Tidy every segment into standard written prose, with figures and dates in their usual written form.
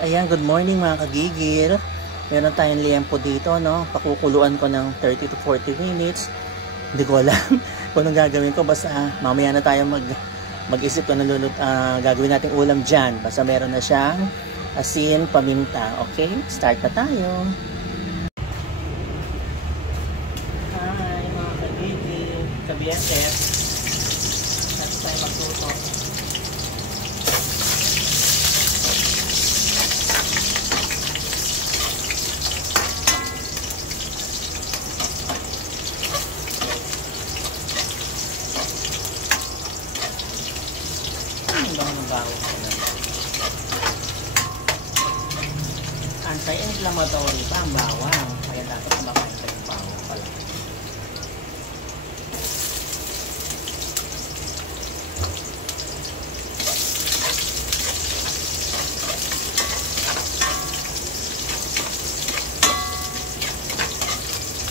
Ayan, good morning mga kagigil. Meron tayong liempo dito, no? Pakukuluan ko ng 30 to 40 minutes. Hindi ko alam kung anong gagawin ko. Basta mamaya na tayo mag-isip kung gagawin nating ulam dyan. Basta meron na siyang asin, paminta. Okay, start na tayo. Hi mga kagigil. Ka-BFF. Next tayo magluto. Anti-inflammatory pa ang bawang, kaya dapat kumakain ka ng bawang pala.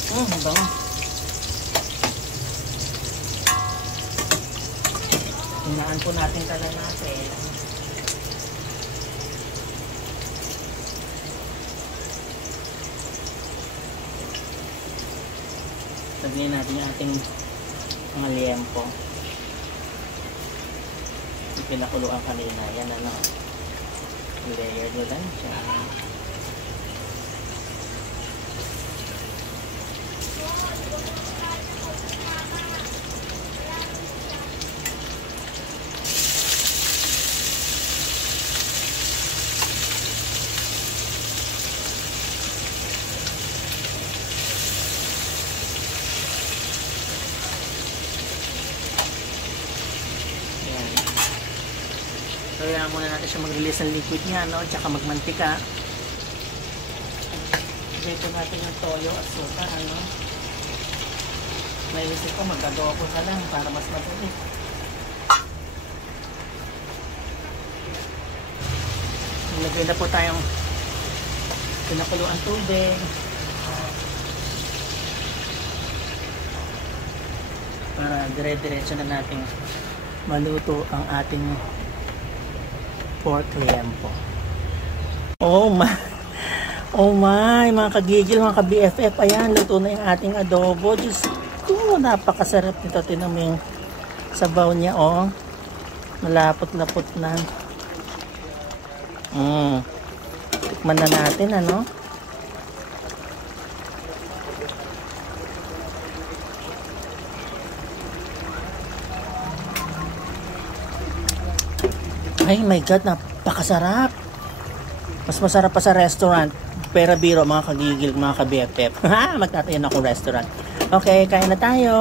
Bango. Hinaan po natin kala natin. Lagyan natin yung ating mga liempo. Yung pinakuluan kanina. Yan ano. Layer nyo lang siya. Kaya muna natin siya mag-release ng liquid niya, no? Tsaka magmantika. Dito natin yung toyo at suka, ano? Naisip ko mag-adobo ka lang para mas madali. Nilagay na po tayong pinakuluan tubig. Para dire-diretso na natin maluto ang ating pork liempo. Oh my, mga kagigil, mga ka-BFF, ayan, luto na yung ating adobo. Diyos ko, napakasarap nito. Tinan mo yung sabaw niya, oh. Malapot-lapot na. Tikman na natin, ano. Ay my God, napakasarap. Mas masarap pa sa restaurant. Pero biro mga kagigil, mga ka-BFF. Magtatayan ako restaurant. Okay, kain na tayo.